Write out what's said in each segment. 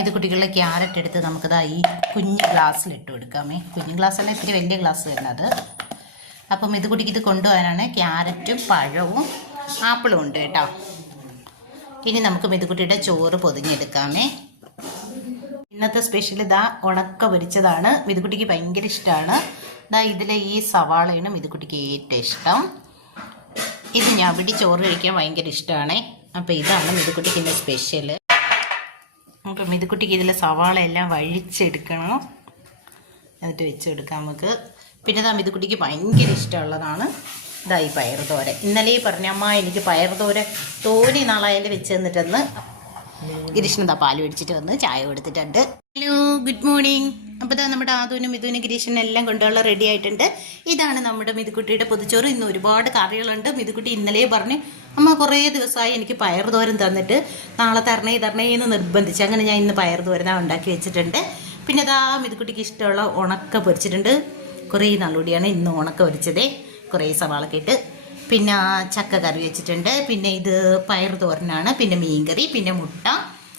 ഇത് കുട്ടികളുടെ ക്യാരറ്റ് എടുത്ത് നമുക്കിതാ ഈ കുഞ്ഞ് ഗ്ലാസ്സിലിട്ട് കൊടുക്കാമേ. കുഞ്ഞ് ഗ്ലാസ്സല്ല, ഇത്തിരി വലിയ ഗ്ലാസ് വരുന്നത്. അപ്പം ഇത് കുട്ടിക്ക് ഇത് കൊണ്ടുപോകാനാണ്. ക്യാരറ്റും പഴവും ആപ്പിളും ഉണ്ട് കേട്ടോ. ഇനി നമുക്ക് മെതുകുട്ടിയുടെ ചോറ് പൊതിഞ്ഞെടുക്കാമേ. ഇന്നത്തെ സ്പെഷ്യൽ ഇതാ ഉണക്ക പൊരിച്ചതാണ്. മെതുകുട്ടിക്ക് ഭയങ്കര ഇഷ്ടമാണ്. ഇതാ ഇതിലെ ഈ സവാളയാണ് മെതുകുട്ടിക്ക് ഏറ്റവും ഇഷ്ടം. ഇത് ഞാൻ ഇവിടെ ചോറ് കഴിക്കാൻ ഭയങ്കര ഇഷ്ടമാണ്. അപ്പോൾ ഇതാണ് മെതുകുട്ടിക്ക് ഇന്ന് സ്പെഷ്യൽ. അപ്പം മെതുകുട്ടിക്ക് ഇതിലെ സവാള എല്ലാം വഴിച്ചെടുക്കണം, എന്നിട്ട് വെച്ചെടുക്കാം നമുക്ക്. പിന്നെ ഇതാ മെതുകുട്ടിക്ക് ഭയങ്കര ഇഷ്ടമുള്ളതാണ് ഇതാ ഈ പയറുതോര. ഇന്നലെ പറഞ്ഞ അമ്മ എനിക്ക് പയറുതോര തോനെ നാളായാലും വെച്ച് തന്നിട്ടെന്ന് ഗിരീഷിന് എന്താ പാല് മേടിച്ചിട്ട് വന്ന് ചായ കൊടുത്തിട്ടുണ്ട്. Hello, good morning. അപ്പോൾ ഇതാ നമ്മുടെ ആദൂനും മിഥുനും ഗിരീഷിനും എല്ലാം കൊണ്ടുള്ള റെഡി ആയിട്ടുണ്ട്. ഇതാണ് നമ്മുടെ മിതുക്കുട്ടിയുടെ പൊതിച്ചോറ്. ഇന്ന് ഒരുപാട് കറികളുണ്ട്. മിതുക്കുട്ടി ഇന്നലെ പറഞ്ഞ് അമ്മ കുറേ ദിവസമായി എനിക്ക് പയറുതോരൻ തന്നിട്ട് നാളെ തരണേ എന്ന് നിർബന്ധിച്ച്. അങ്ങനെ ഞാൻ ഇന്ന് പയറുതോരൻ ഉണ്ടാക്കി വെച്ചിട്ടുണ്ട്. പിന്നെ ഇതാ മിതുക്കുട്ടിക്ക് ഇഷ്ടമുള്ള ഉണക്ക പൊരിച്ചിട്ടുണ്ട്. കുറേ നാളുകൂടിയാണ് ഇന്ന് ഉണക്ക പൊരിച്ചതേ. കുറേ സവാളൊക്കെ ഇട്ട്. പിന്നെ ചക്ക കറി വെച്ചിട്ടുണ്ട്. പിന്നെ ഇത് പയറുതോരനാണ്. പിന്നെ മീൻകറി, പിന്നെ മുട്ട.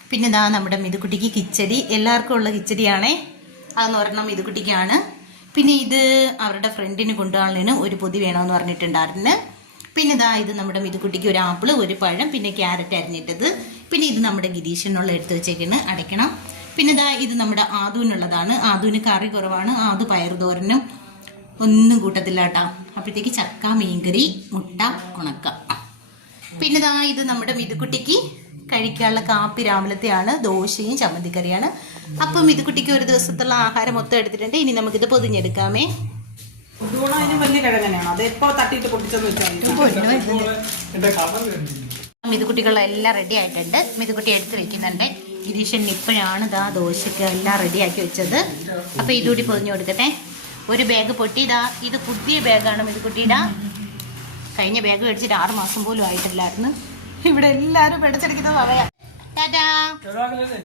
പിന്നെ ഇതാ നമ്മുടെ മിതുക്കുട്ടിക്ക് കിച്ചടി, എല്ലാവർക്കും ഉള്ള കിച്ചടിയാണേ. അതെന്ന് പറഞ്ഞാൽ മിതുക്കുട്ടിക്കാണ്. പിന്നെ ഇത് അവരുടെ ഫ്രണ്ടിന് കൊണ്ടുപോകാനുള്ള ഒരു പൊതി വേണമെന്ന് പറഞ്ഞിട്ടുണ്ടായിരുന്നു. പിന്നെ ഇതാ ഇത് നമ്മുടെ മിതുക്കുട്ടിക്ക് ഒരു ആപ്പിൾ, ഒരു പഴം, പിന്നെ ക്യാരറ്റ് അരിഞ്ഞിട്ടത്. പിന്നെ ഇത് നമ്മുടെ ഗിരീഷിനുള്ള എടുത്ത് വെച്ചേക്കാണ്, അടയ്ക്കണം. പിന്നെ ഇതാ ഇത് നമ്മുടെ ആദൂനുള്ളതാണ്. ആദൂന് കറി കുറവാണ്. ആദു പയറുതോരനും ഒന്നും കൂട്ടത്തില്ല കേട്ടോ. അപ്പോഴത്തേക്ക് ചക്ക, മീൻകറി, മുട്ട, ഉണക്ക. പിന്നെ ഇതാ ഇത് നമ്മുടെ മിതുക്കുട്ടിക്ക് കഴിക്കാനുള്ള കാപ്പി രാവിലത്തെയാണ്. ദോശയും ചമ്മന്തിക്കറിയാണ്. അപ്പം മിതുക്കുട്ടിക്ക് ഒരു ദിവസത്തുള്ള ആഹാരം മൊത്തം എടുത്തിട്ടുണ്ട്. ഇനി നമുക്കിത് പൊതിഞ്ഞെടുക്കാമേ. മിതുക്കുട്ടികളെല്ലാം റെഡി ആയിട്ടുണ്ട്. മിതുക്കുട്ടി എടുത്ത് വെക്കുന്നുണ്ട്. ഗിരീഷൻ ഇപ്പോഴാണ് ഇതാ ദോശയ്ക്ക് എല്ലാം റെഡിയാക്കി വെച്ചത്. അപ്പോൾ ഇതുകൂടി പൊതിഞ്ഞു കൊടുക്കട്ടെ. ഒരു ബാഗ് പൊട്ടി. ഇതാ ഇത് പുതിയ ബാഗാണ് മിതുക്കുട്ടിയുടെ. കഴിഞ്ഞ ബാഗ് മേടിച്ചിട്ട് 6 മാസം പോലും ആയിട്ടില്ലായിരുന്നു. ഇവിടെ എല്ലാവരും പിടച്ചെടുക്കുന്നത് പറയാം. ടാറ്റാ.